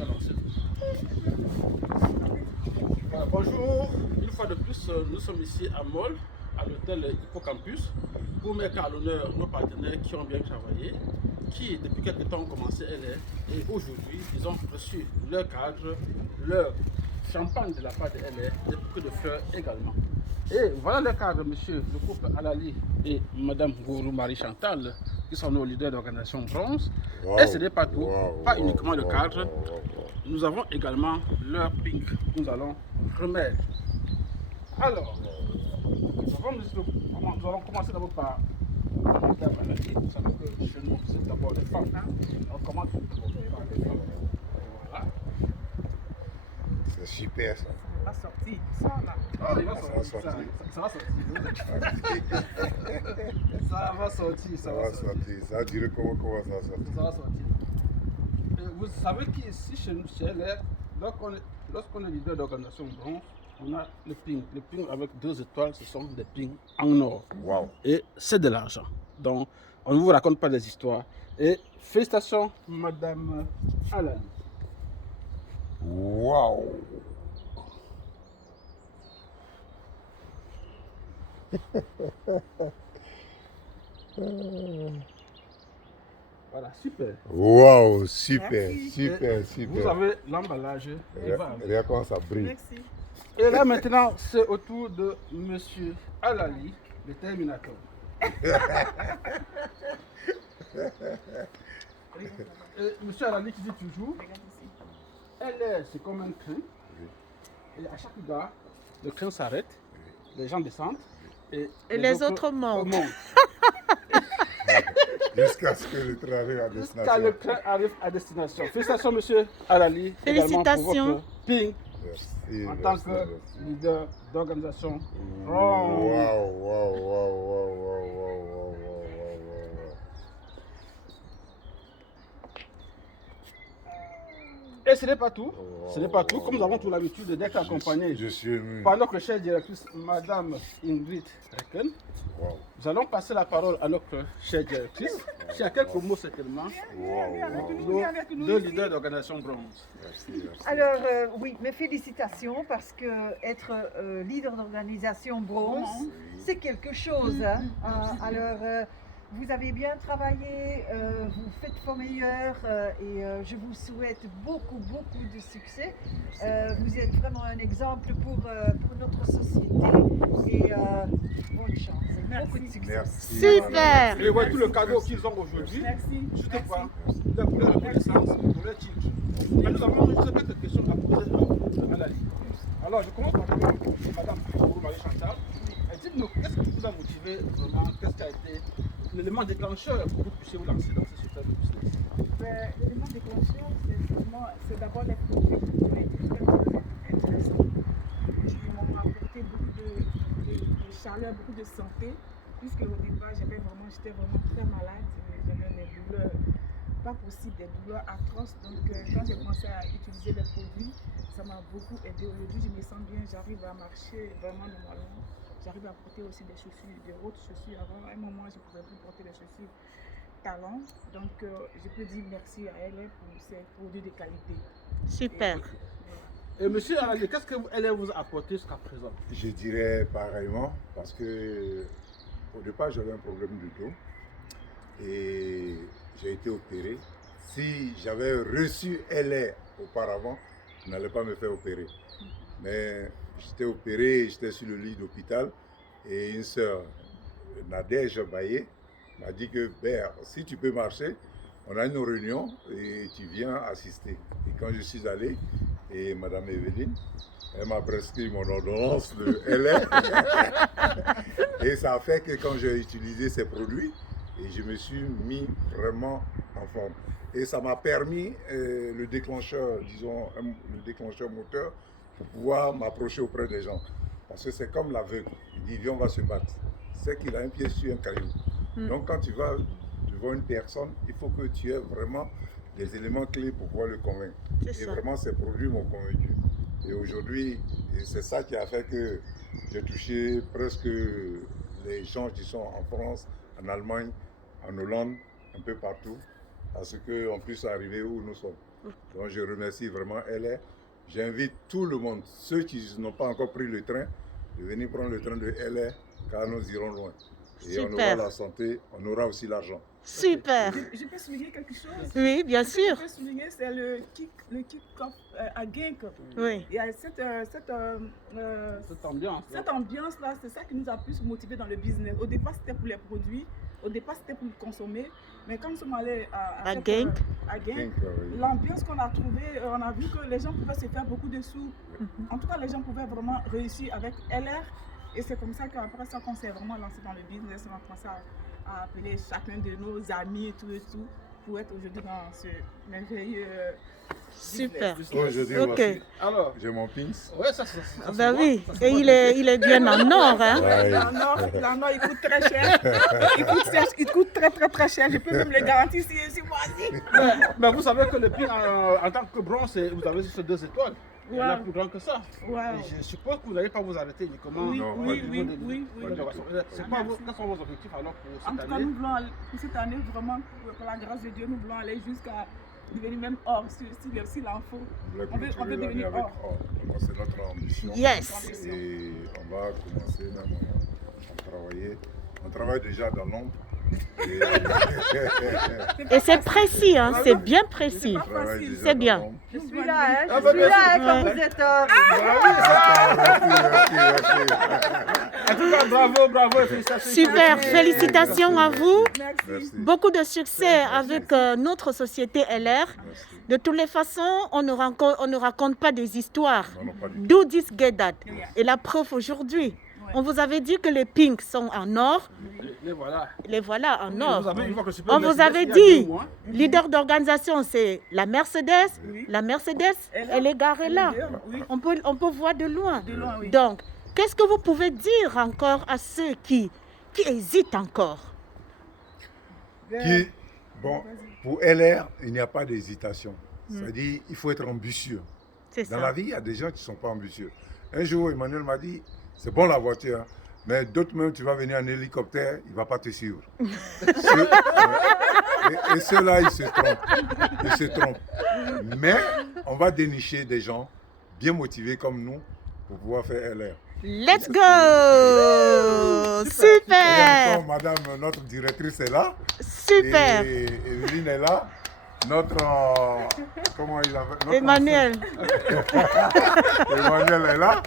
à lancer. Voilà, bonjour, une fois de plus, nous sommes ici à Mol, à l'hôtel Hippocampus, pour mettre à l'honneur nos partenaires qui ont bien travaillé, qui depuis quelques temps ont commencé LR, et aujourd'hui, ils ont reçu leur cadre, leur champagne de la part de LR, des bouquets de fleurs également. Et voilà le cadre, monsieur le couple Alali et madame Gourou Marie Chantal, qui sont nos leaders d'organisation bronze. Wow, Et ce n'est pas tout, pas wow, uniquement le wow, cadre, wow. nous avons également leur pink que nous allons remettre. Alors, nous allons commencer d'abord par madame Alali. Vous savez que chez nous, c'est d'abord les femmes. Hein? On commence par les femmes. Voilà. C'est super ça. Va sortir, ça là. Oh, il va Ça sortir. va sortir. Ça va sortir. Ça va sortir. Ça va sortir. Ça va durer comment ça va sortir? Ça va sortir. Et vous savez qu'ici, chez nous, chez LR, lorsqu'on est leader d'organisation bronze, on a le ping. Le ping avec 2 étoiles, ce sont des pings en or. Wow. Et c'est de l'argent. Donc, on ne vous raconte pas des histoires. Et félicitations, madame Alali. Wow. Voilà, super. Wow, super, Merci. super, Et super. vous avez l'emballage. Regarde comment ça brille. Merci. Et là maintenant, c'est au tour de monsieur Alali, le Terminator. Et monsieur Alali qui dit toujours, Regarde ici. LR c'est comme un train. Et à chaque gare, le train s'arrête, les gens descendent et les autres montent. Jusqu'à ce que le train arrive à Jusqu'à le destination. train arrive à destination. Félicitations monsieur Alali. également pour Félicitations. votre ping Merci. en tant merci, que merci. leader d'organisation. Wow, wow, wow, wow, wow, wow, wow, wow, wow. Et ce n'est pas tout. Ce n'est pas tout. Comme nous avons tout l'habitude d'être accompagnés Je suis ému. par notre chère directrice, madame Ingrid Recken. Wow, Nous allons passer la parole à notre chère directrice. Qui a quelques mots certainement. Nos 2 leaders d'organisation bronze. merci, merci. Alors oui, mes félicitations parce que être leader d'organisation bronze, c'est quelque chose. Hein. Alors vous avez bien travaillé, vous faites vos meilleurs et je vous souhaite beaucoup de succès. Vous êtes vraiment un exemple pour notre société et bonne chance. Et beaucoup de succès. Merci. Super. Et voilà tout le cadeau qu'ils ont aujourd'hui. Merci. Juste quoi, leur reconnaissance pour leur titre. Mais nous avons juste quelques questions à poser à la ligne. Alors, je commence par madame Marie Chantal. Dites-nous, qu'est-ce qui vous a motivé vraiment? Qu'est-ce qui a été l'élément déclencheur pour que vous puissiez vous lancer dans ce super business? L'élément déclencheur, c'est d'abord les produits qui ont été très intéressants. Qui m'ont apporté beaucoup de chaleur, beaucoup de santé. Puisque au départ, j'étais vraiment très malade. J'avais des douleurs pas possibles, des douleurs atroces. Donc quand j'ai commencé à utiliser les produits, ça m'a beaucoup aidé. Aujourd'hui, je me sens bien, j'arrive à marcher vraiment normalement. J'arrive à porter aussi des chaussures, des hautes chaussures. Avant, à un moment, je ne pouvais plus porter des chaussures talons. Donc, je peux dire merci à elle pour ces produits de qualité. Super. Et monsieur Alali, qu'est-ce qu'elle vous a apporté jusqu'à présent? Je dirais pareillement parce que au départ j'avais un problème de dos et j'ai été opéré. Si j'avais reçu LR auparavant, je n'allais pas me faire opérer. Mais j'étais opéré, j'étais sur le lit d'hôpital et une sœur, Nadège Baye, m'a dit que si tu peux marcher, on a une réunion et tu viens assister. Et quand je suis allé, et Madame Evelyne, elle m'a prescrit mon ordonnance de LR. Et ça a fait que quand j'ai utilisé ces produits, et je me suis mis vraiment en forme. Et ça m'a permis le déclencheur, disons, le déclencheur moteur pour pouvoir m'approcher auprès des gens. Parce que c'est comme l'aveugle. Il dit, viens, on va se battre. C'est qu'il a un pied sur un caillou. Donc quand tu vas devant une personne, il faut que tu aies vraiment des éléments clés pour pouvoir le convaincre. Et C'est ça. vraiment, ces produits m'ont convaincu. Et aujourd'hui, c'est ça qui a fait que j'ai touché presque les gens qui sont en France, en Allemagne, en Hollande, un peu partout, à ce qu'on puisse arriver où nous sommes. Donc je remercie vraiment LR. J'invite tout le monde, ceux qui n'ont pas encore pris le train, de venir prendre le train de LR, car nous irons loin. Et on aura Super. la santé, on aura aussi l'argent. Super. Je peux souligner quelque chose. Oui, bien Ce que sûr. je peux souligner, c'est le kick-off à Genk. Oui. Il y a cette Cette ambiance. ambiance-là, c'est ça qui nous a plus motivés dans le business. Au départ, c'était pour les produits, au départ, c'était pour le consommer. Mais quand nous sommes allés À Genk. à Genk, Donc, oui. l'ambiance qu'on a trouvée, on a vu que les gens pouvaient se faire beaucoup de sous. En tout cas, les gens pouvaient vraiment réussir avec LR. Et c'est comme ça qu'après ça qu'on s'est vraiment lancé dans le business. On a commencé à appeler chacun de nos amis et tout pour être aujourd'hui dans ce merveilleux Super. Aujourd'hui, Ok. voici, Alors, j'ai mon pins. ouais, ça Ah se ben voit, oui, ça se et voit. il est bien en or, hein. Ouais. L'or, il coûte très cher. Il coûte très cher. Je peux même le garantir si voici. Mais vous savez que le prix en tant que bronze, vous avez juste 2 étoiles. Il y en a Wow. plus grand que ça. Wow. Et je suppose que vous n'allez pas vous arrêter uniquement Oui, Non, oui, pas du oui, tout. oui, oui. C'est quoi quels sont vos objectifs alors pour En cette tout cas, année? nous voulons aller, pour cette année, vraiment, par la grâce de Dieu, nous voulons aller jusqu'à devenir même or, s'il en faut. On On veut devenir avec or. or. Donc, c'est notre ambition. Yes. Et on va commencer même à travailler. On travaille déjà dans l'ombre. Et- Et c'est précis, hein. C'est bien précis. on travaille facile. déjà C'est dans bien. l'ombre. Je suis là, hein, Ah, je bah, suis bien là sûr. hein, quand Ouais. vous êtes... En tout cas, bravo et félicitations. Super. Félicitations à vous. Merci. Merci. Beaucoup de succès avec notre société LR. Merci. De toutes les façons, on ne raconte pas des histoires. Non, non, pas du tout. Do this, get that. Et la preuve aujourd'hui, on vous avait dit que les pinks sont en or. Les voilà. Les voilà en Vous or. avez une fois que je peux On Mercedes vous avait il y a dit, 2 mois. leader d'organisation, c'est la Mercedes. Oui. La Mercedes, elle est garée là. Oui. On peut voir de loin. De loin, oui. Donc, qu'est-ce que vous pouvez dire encore à ceux qui hésitent encore? Qui- bon, pour LR, il n'y a pas d'hésitation. C'est-à-dire, il faut être ambitieux. C'est Dans la ça. vie, il y a des gens qui ne sont pas ambitieux. Un jour, Emmanuel m'a dit, c'est bon la voiture, hein, mais d'autres même, tu vas venir en hélicoptère, il ne va pas te suivre. Et ceux-là, ils se trompent. Ils se trompent. Mais on va dénicher des gens bien motivés comme nous pour pouvoir faire LR. Let's go! Et Super! encore, madame, notre directrice est là. Super! Et Evelyne est là. Notre... comment il appelle notre Emmanuel. Emmanuel est là.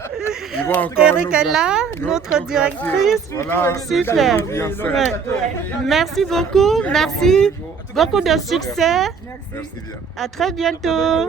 Ils vont encore Eric nous est là, nous- notre nous directrice. gracier. Voilà, Super. le bien fait. Ouais. Merci beaucoup. Merci. Beaucoup de succès. Merci bien. À très bientôt.